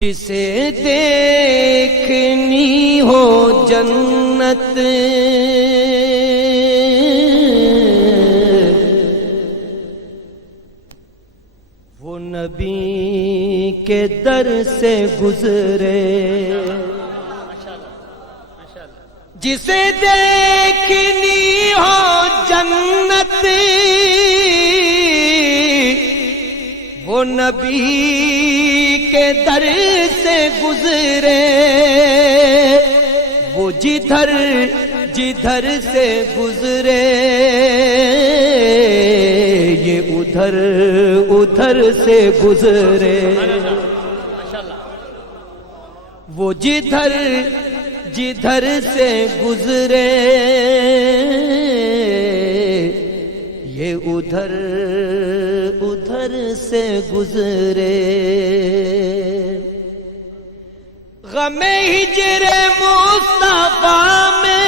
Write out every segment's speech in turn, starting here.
جسے دیکھنی ہو جنت وہ نبی کے در سے گزرے، جسے دیکھنی ہو جنت وہ نبی کے در سے گزرے، وہ جدھر جدھر سے گزرے یہ ادھر ادھر سے گزرے، وہ جدھر جدھر سے گزرے یہ ادھر ادھر سے گزرے۔ غم ہجر مصطفیٰ میں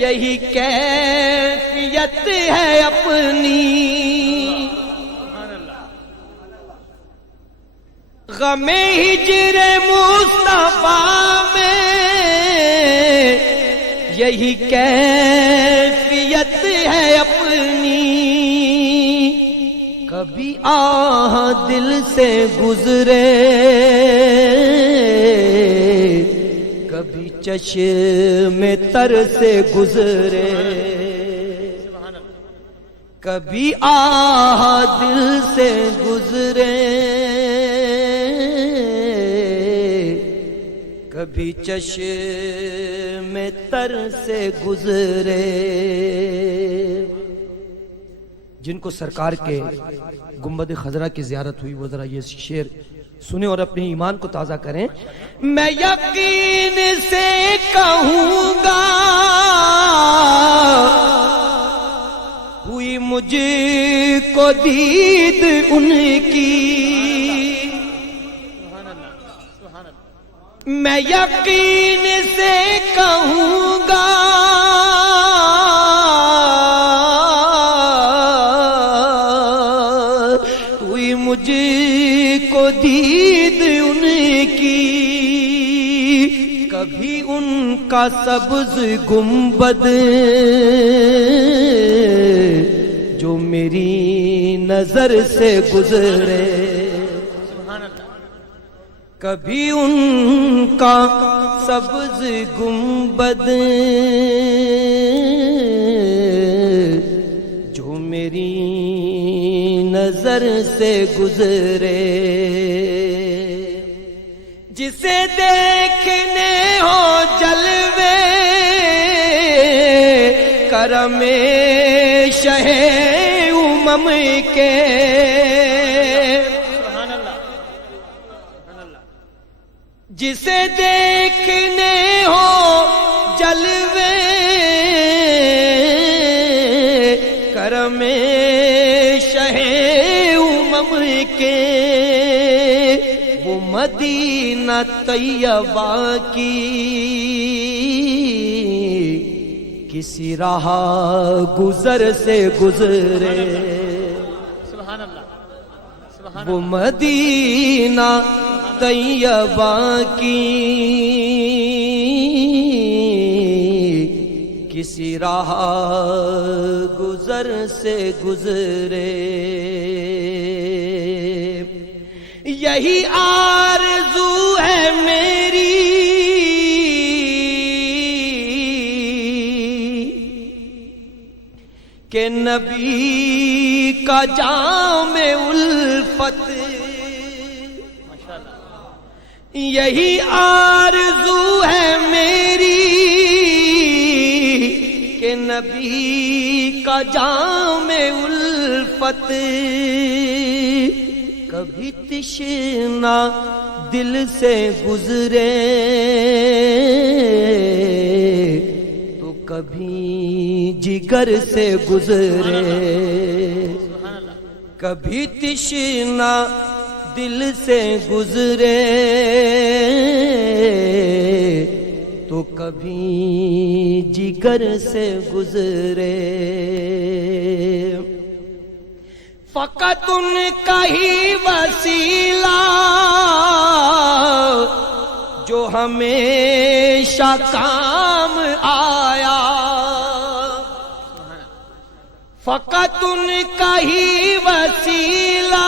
یہی کیفیت ہے اپنی، غم ہجر مصطفیٰ میں یہی کیفیت ہے اپنی، کبھی آہ دل سے گزرے کبھی چشم تر سے گزرے، کبھی آہ دل سے گزرے کبھی چشم تر سے گزرے۔ جن کو سرکار کے گنبد خضرا کی زیارت ہوئی وہ ذرا یہ شعر سنیں اور اپنے ایمان کو تازہ کریں۔ میں یقین سے کہوں گا ہوئی مجھ کو دید ان کی، میں یقین سے کہوں گا ہوئی مجھ کو دید ان کی، کبھی ان کا سبز گنبد جو میری نظر سے گزرے، کبھی ان کا سبز گنبد جو میری نظر سے گزرے، جسے دیکھنے ہو جلوے کرم شہ امم کے، جسے دیکھنے ہو جلوے کرم شہ امم کے، وہ مدینہ طیبہ کی کسی راہ گزر سے گزرے، وہ مدینہ طیبہ کی کسی راہ گزر سے گزرے، یہی آرزو ہے میری کہ نبی کا جام الفت، یہی آرزو ہے میری کہ نبی کا جام الفت کبھی تشنا دل سے گزرے تو کبھی جگر سے گزرے، کبھی تشنا دل سے گزرے تو کبھی جگر سے گزرے، فقط ان کا ہی وسیلہ جو ہمیشہ کام آیا، فقط ان کا ہی وسیلہ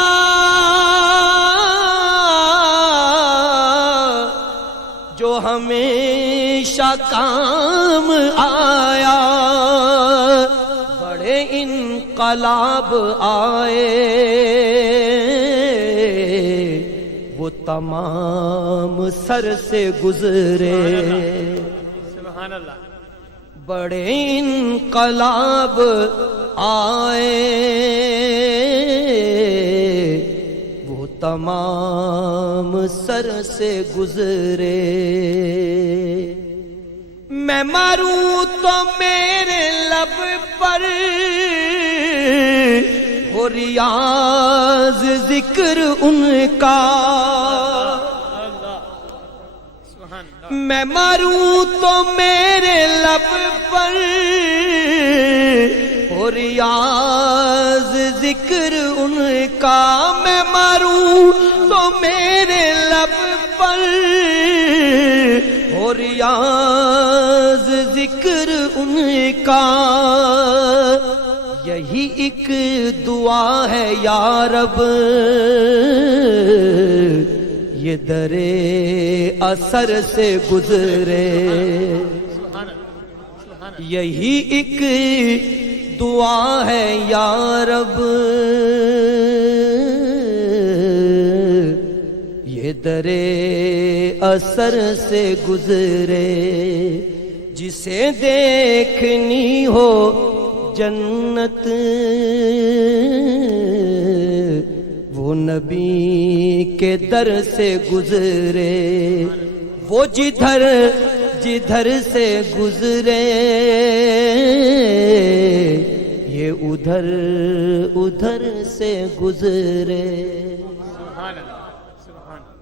جو ہمیشہ کام آیا، بڑے انقلاب آئے وہ تمام سر سے گزرے، سبحان اللہ، بڑے انقلاب آئے وہ تمام سر سے گزرے، میں مروں تو میرے لب پر ہو ریاض ذکر ان کا، میں مروں تو میرے لب پر ہو ریاض ذکر ان کا، میں مروں تو میرے لب پر ہو ریاض ذکر ان کا، یہی ایک دعا ہے یا رب یہ درے اثر سے گزرے، یہی ایک دعا ہے یا رب یہ درے اثر سے گزرے، جسے دیکھنی ہو جنت وہ نبی کے در سے گزرے، وہ جدھر جدھر سے گزرے یہ ادھر ادھر سے گزرے۔ سبحان اللہ، سبحان اللہ۔